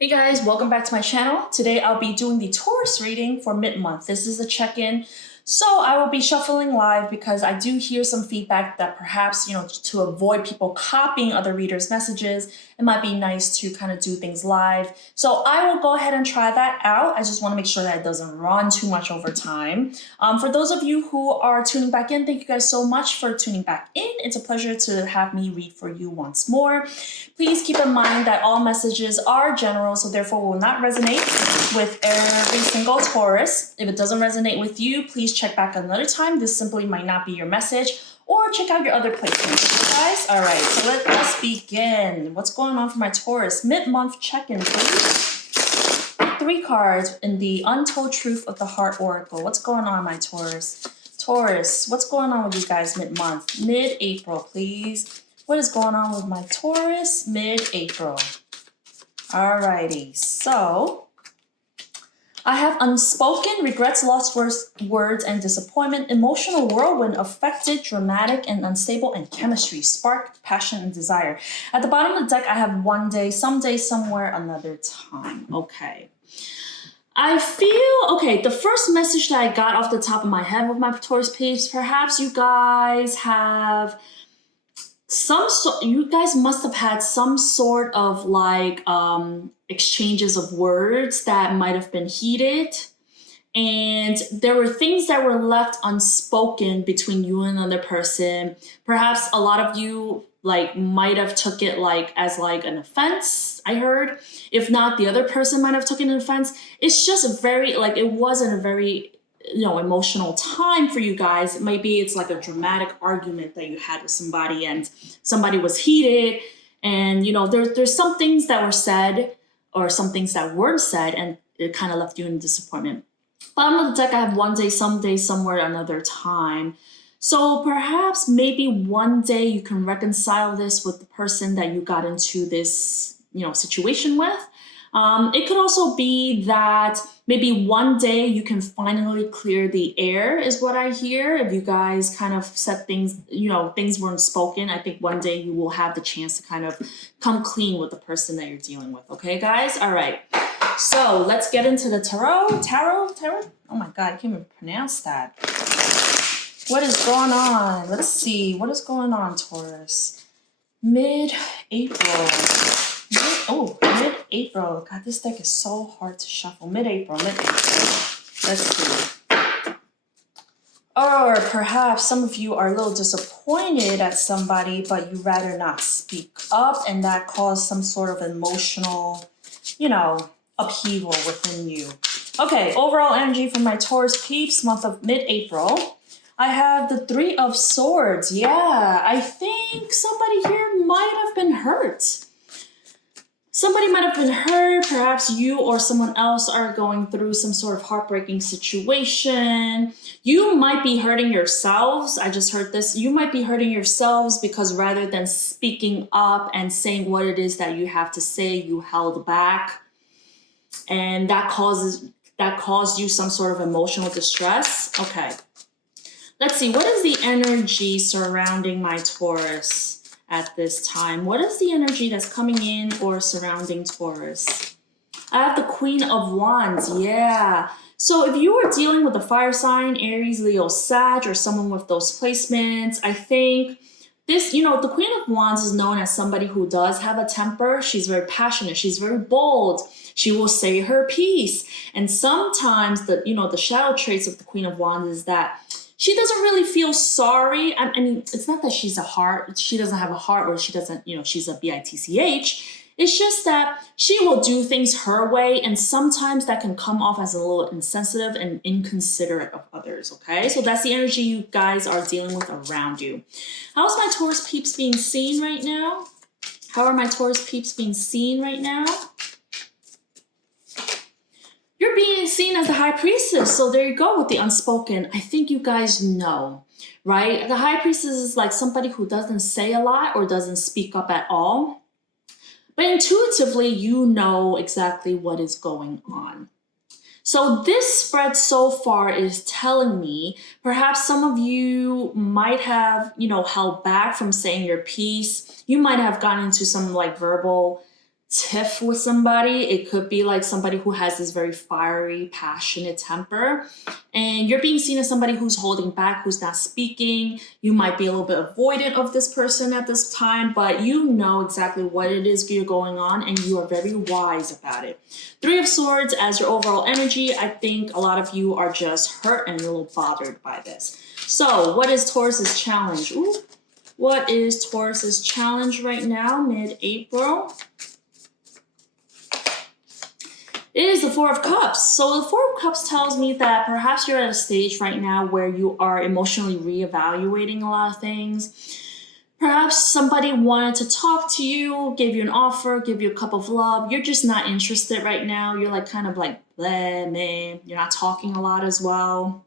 Hey guys, welcome back to my channel. Today I'll be doing the Taurus reading for mid-month. This is a check-in. So I will be shuffling live because I do hear some feedback that perhaps, to avoid people copying other readers' messages, it might be nice to kind of do things live. So I will go ahead and try that out. I just want to make sure that it doesn't run too much over time. For those of you who are tuning back in, thank you guys so much for tuning back in. It's a pleasure to have me read for you once more. Please keep in mind that all messages are general, so therefore will not resonate with every single Taurus. If it doesn't resonate with you, please check back another time. This simply might not be your message, or check out your other placements, guys. All right, so let us begin. What's going on for my Taurus? Mid-month check-in, please. 3 cards in the Untold Truth of the Heart Oracle. What's going on, my Taurus? Taurus, what's going on with you guys mid-month? Mid-April, please. What is going on with my Taurus mid-April? Alrighty, so I have unspoken regrets, lost words, and disappointment. Emotional whirlwind, affected, dramatic, and unstable, and chemistry, spark, passion, and desire. At the bottom of the deck, I have one day, someday, somewhere, another time. Okay. I feel, okay, the first message that I got off the top of my head with my Taurus peeps, perhaps you guys have you guys must have had some sort of exchanges of words that might have been heated, and there were things that were left unspoken between you and another person. Perhaps a lot of you might have took it as an offense. I heard, if not, the other person might have taken an offense. It's just very it wasn't a very emotional time for you guys. Maybe it's like a dramatic argument that you had with somebody and somebody was heated, and there's some things that were said or some things that weren't said, and it kind of left you in disappointment. Bottom of the deck, I have one day, someday, somewhere, another time. So perhaps maybe one day you can reconcile this with the person that you got into this situation with. It could also be that maybe one day you can finally clear the air, is what I hear. If you guys kind of said things, things weren't spoken, I think one day you will have the chance to kind of come clean with the person that you're dealing with. Okay, guys? All right. So let's get into the tarot. Tarot? Oh my God, I can't even pronounce that. What is going on? Let's see. What is going on, Taurus? Mid-April. Mid-April. God, this deck is so hard to shuffle. Mid-April. Let's see. Or perhaps some of you are a little disappointed at somebody, but you rather not speak up, and that caused some sort of emotional, upheaval within you. Okay, overall energy for my Taurus peeps, month of mid-April. I have the 3 of Swords. Yeah, I think somebody here might have been hurt. Somebody might have been hurt. Perhaps you or someone else are going through some sort of heartbreaking situation. You might be hurting yourselves. I just heard this. You might be hurting yourselves because rather than speaking up and saying what it is that you have to say, you held back. And that caused you some sort of emotional distress. Okay. Let's see. What is the energy surrounding my Taurus at this time? What is the energy that's coming in or surrounding Taurus? I have the Queen of Wands. Yeah. So if you were dealing with a fire sign, Aries, Leo, Sag, or someone with those placements, I think this, the Queen of Wands is known as somebody who does have a temper. She's very passionate. She's very bold. She will say her piece. And sometimes the shadow traits of the Queen of Wands is that she doesn't really feel sorry. I mean, it's not that she doesn't have a heart, or she doesn't, she's a bitch. It's just that she will do things her way, and sometimes that can come off as a little insensitive and inconsiderate of others, okay? So that's the energy you guys are dealing with around you. How's my Taurus peeps being seen right now? How are my Taurus peeps being seen right now? You're being seen as the High Priestess. So there you go with the unspoken. I think you guys know, right? The High Priestess is like somebody who doesn't say a lot or doesn't speak up at all. But intuitively, you know exactly what is going on. So this spread so far is telling me perhaps some of you might have, held back from saying your piece. You might have gotten into some verbal tiff with somebody. It could be like somebody who has this very fiery, passionate temper, and you're being seen as somebody who's holding back, who's not speaking. You might be a little bit avoidant of this person at this time, but you know exactly what it is you're going on, and you are very wise about it. Three of Swords as your overall energy. I think a lot of you are just hurt and a little bothered by this. So what is Taurus's challenge? Ooh. What is Taurus's challenge right now, mid-April? It is the Four of Cups. So the Four of Cups tells me that perhaps you're at a stage right now where you are emotionally reevaluating a lot of things. Perhaps somebody wanted to talk to you, gave you an offer, give you a cup of love. You're just not interested right now. You're like kind of like, bleh, man. You're not talking a lot as well.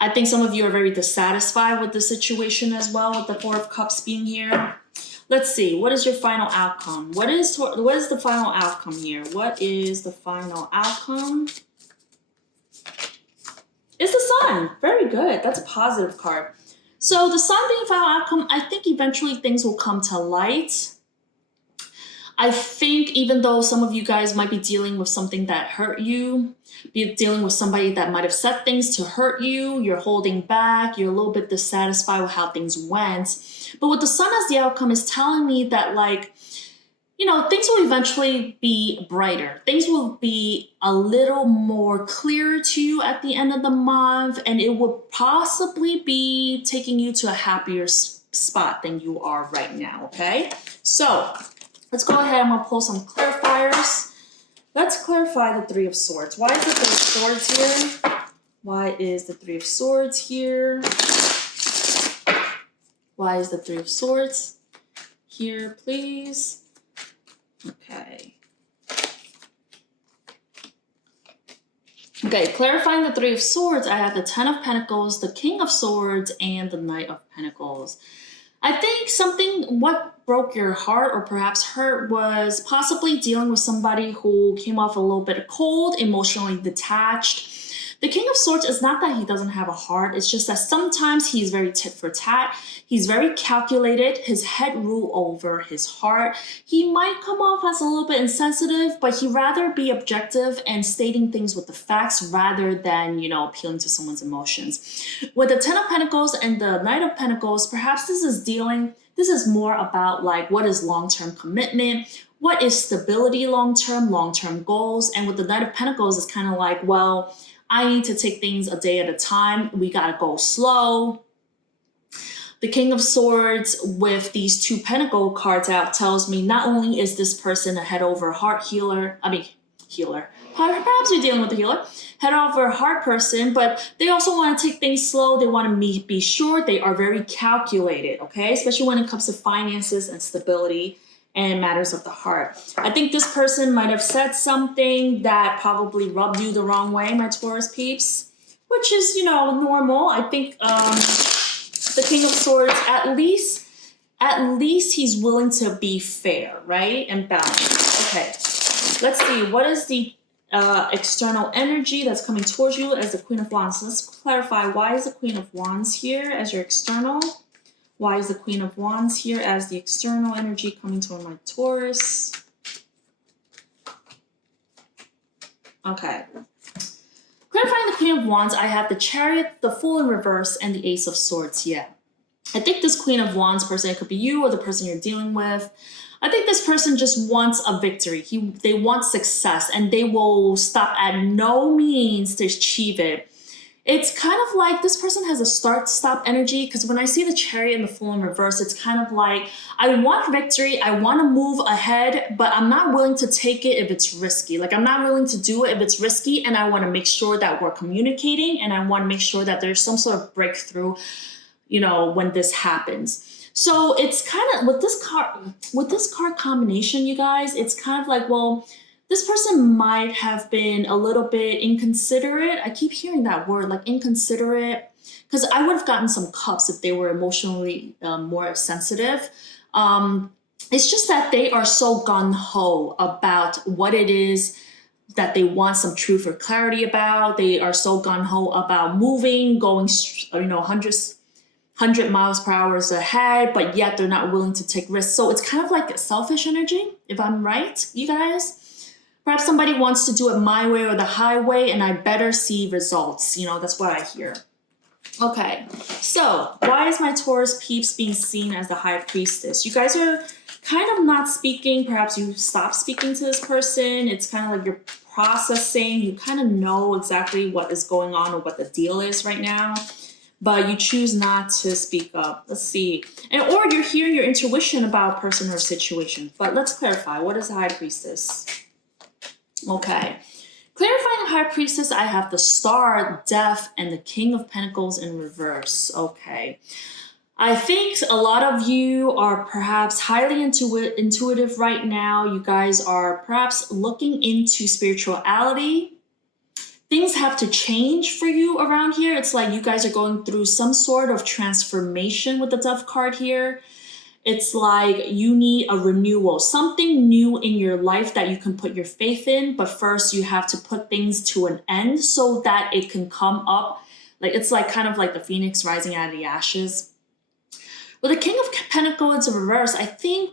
I think some of you are very dissatisfied with the situation as well, with the Four of Cups being here. Let's see, what is your final outcome? What is the final outcome here? What is the final outcome? It's the Sun. Very good. That's a positive card. So the Sun being final outcome, I think eventually things will come to light. I think even though some of you guys might be dealing with something that hurt you, be dealing with somebody that might have said things to hurt you, you're holding back, you're a little bit dissatisfied with how things went. But with the Sun as the outcome is telling me that, like, you know, things will eventually be brighter. Things will be a little more clear to you at the end of the month, and it will possibly be taking you to a happier spot than you are right now, okay? So let's go ahead. I'm going to pull some clarifiers. Let's clarify the Three of Swords. Why is the Three of Swords here? Why is the Three of Swords here? Why is the Three of Swords here, please? Okay. Okay, clarifying the Three of Swords, I have the Ten of Pentacles, the King of Swords, and the Knight of Pentacles. I think what broke your heart or perhaps hurt was possibly dealing with somebody who came off a little bit cold, emotionally detached. The King of Swords is not that he doesn't have a heart. It's just that sometimes he's very tit for tat. He's very calculated. His head rule over his heart. He might come off as a little bit insensitive, but he'd rather be objective and stating things with the facts rather than, you know, appealing to someone's emotions. With the Ten of Pentacles and the Knight of Pentacles, perhaps this is more about like what is long-term commitment, what is stability long-term goals. And with the Knight of Pentacles, it's kind of like, well, I need to take things a day at a time. We got to go slow. The King of Swords with these two Pentacle cards out tells me not only is this person a head over heart healer. Perhaps you're dealing with a healer, head over heart person, but they also want to take things slow. They want to be sure. They are very calculated, okay? Especially when it comes to finances and stability and matters of the heart. I think this person might have said something that probably rubbed you the wrong way, my Taurus peeps, which is, you know, normal. I think the King of Swords, at least he's willing to be fair, right? And balanced. Okay, let's see. What is the external energy that's coming towards you as the Queen of Wands? Let's clarify, why is the Queen of Wands here as your external? Why is the Queen of Wands here as the external energy coming toward my Taurus? Okay. Clarifying the Queen of Wands, I have the Chariot, the Fool in reverse, and the Ace of Swords. Yeah. I think this Queen of Wands person, it could be you or the person you're dealing with. I think this person just wants a victory. They want success, and they will stop at no means to achieve it. It's kind of like this person has a start-stop energy, because when I see the Chariot and the Fool in reverse, it's kind of like, I want victory, I want to move ahead, but I'm not willing to take it if it's risky. Like, I'm not willing to do it if it's risky, and I want to make sure that we're communicating, and I want to make sure that there's some sort of breakthrough, you know, when this happens. So it's kind of, with this card combination, you guys, it's kind of like, well, this person might have been a little bit inconsiderate. I keep hearing that word, like inconsiderate, because I would have gotten some cups if they were emotionally more sensitive. It's just that they are so gung-ho about what it is that they want some truth or clarity about. They are so gung-ho about moving, going, you know, 100 miles per hour ahead, but yet they're not willing to take risks. So it's kind of like selfish energy, if I'm right, you guys. Perhaps somebody wants to do it my way or the highway, and I better see results. You know, that's what I hear. Okay, so why is my Taurus peeps being seen as the High Priestess? You guys are kind of not speaking. Perhaps you stop speaking to this person. It's kind of like you're processing. You kind of know exactly what is going on or what the deal is right now, but you choose not to speak up. Let's see. Or you're hearing your intuition about a person or situation. But let's clarify. What is the High Priestess? Okay. Clarifying the High Priestess, I have the Star, Death, and the King of Pentacles in reverse. Okay. I think a lot of you are perhaps highly intuitive right now. You guys are perhaps looking into spirituality. Things have to change for you around here. It's like you guys are going through some sort of transformation with the Death card here. It's like you need a renewal, something new in your life that you can put your faith in. But first you have to put things to an end so that it can come up. Like it's like kind of like the phoenix rising out of the ashes. With the King of Pentacles in reverse, I think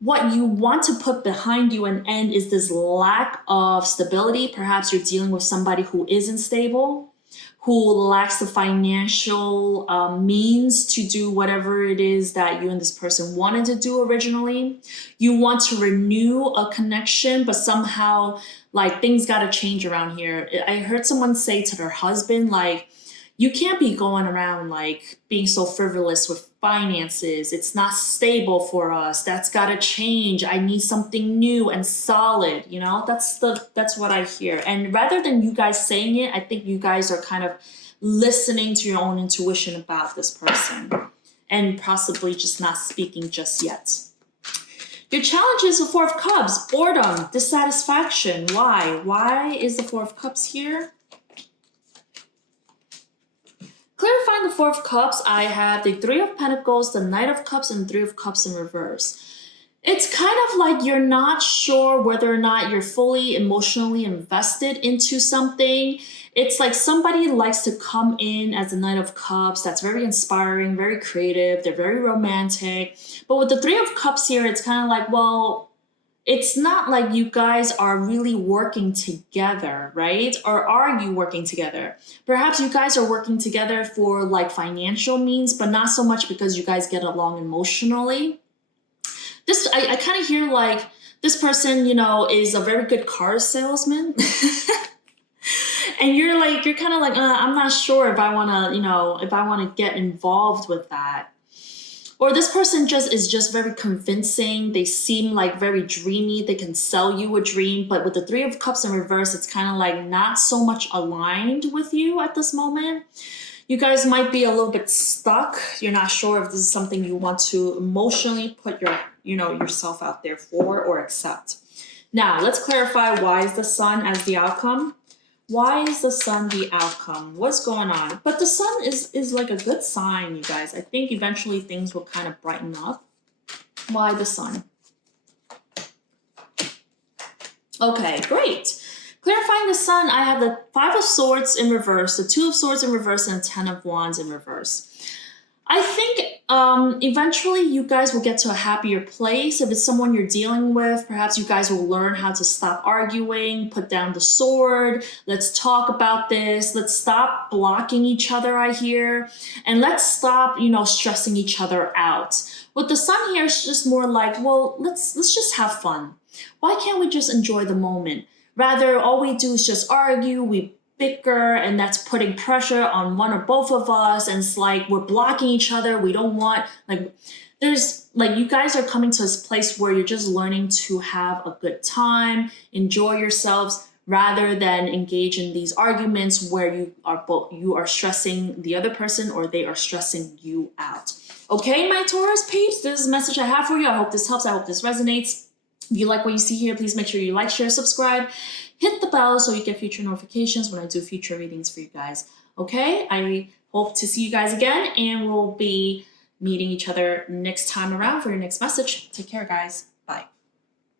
what you want to put behind you and end is this lack of stability. Perhaps you're dealing with somebody who isn't stable, who lacks the financial means to do whatever it is that you and this person wanted to do originally. You want to renew a connection, but somehow like things got to change around here. I heard someone say to their husband, like, you can't be going around like being so frivolous with finances. It's not stable for us. That's got to change. I need something new and solid. You know, that's what I hear. And rather than you guys saying it, I think you guys are kind of listening to your own intuition about this person and possibly just not speaking just yet. Your challenge is the Four of Cups, boredom, dissatisfaction. Why? Why is the Four of Cups here? Clarifying the Four of Cups, I have the Three of Pentacles, the Knight of Cups, and Three of Cups in reverse. It's kind of like you're not sure whether or not you're fully emotionally invested into something. It's like somebody likes to come in as the Knight of Cups. That's very inspiring, very creative. They're very romantic. But with the Three of Cups here, it's kind of like, well, it's not like you guys are really working together, right? Or are you working together? Perhaps you guys are working together for like financial means, but not so much because you guys get along emotionally. This, I kind of hear like this person, you know, is a very good car salesman. And you're kind of like, I'm not sure if I want to, you know, if I want to get involved with that. Or this person is just very convincing. They seem like very dreamy. They can sell you a dream. But with the Three of Cups in reverse, it's kind of like not so much aligned with you at this moment. You guys might be a little bit stuck. You're not sure if this is something you want to emotionally put yourself out there for or accept. Now, let's clarify, why is the Sun as the outcome? Why is the Sun the outcome? What's going on? But the Sun is like a good sign, you guys. I think eventually things will kind of brighten up. Why the Sun? Okay, great. Clarifying the Sun, I have the Five of Swords in reverse, the Two of Swords in reverse, and 10 of Wands in reverse. I think eventually you guys will get to a happier place. If it's someone you're dealing with, perhaps you guys will learn how to stop arguing, put down the sword. Let's talk about this. Let's stop blocking each other, I hear. And let's stop, stressing each other out. With the Sun here, it's just more like, well, let's just have fun. Why can't we just enjoy the moment? Rather, all we do is just argue, we bicker, and that's putting pressure on one or both of us, and it's like we're blocking each other. We don't want, you guys are coming to this place where you're just learning to have a good time, enjoy yourselves, rather than engage in these arguments where you are stressing the other person or they are stressing you out. Okay, my Taurus peeps, this is a message I have for you. I hope this helps. I hope this resonates. If you like what you see here, please make sure you like, share, subscribe. Hit the bell so you get future notifications when I do future readings for you guys. Okay, I hope to see you guys again, and we'll be meeting each other next time around for your next message. Take care, guys.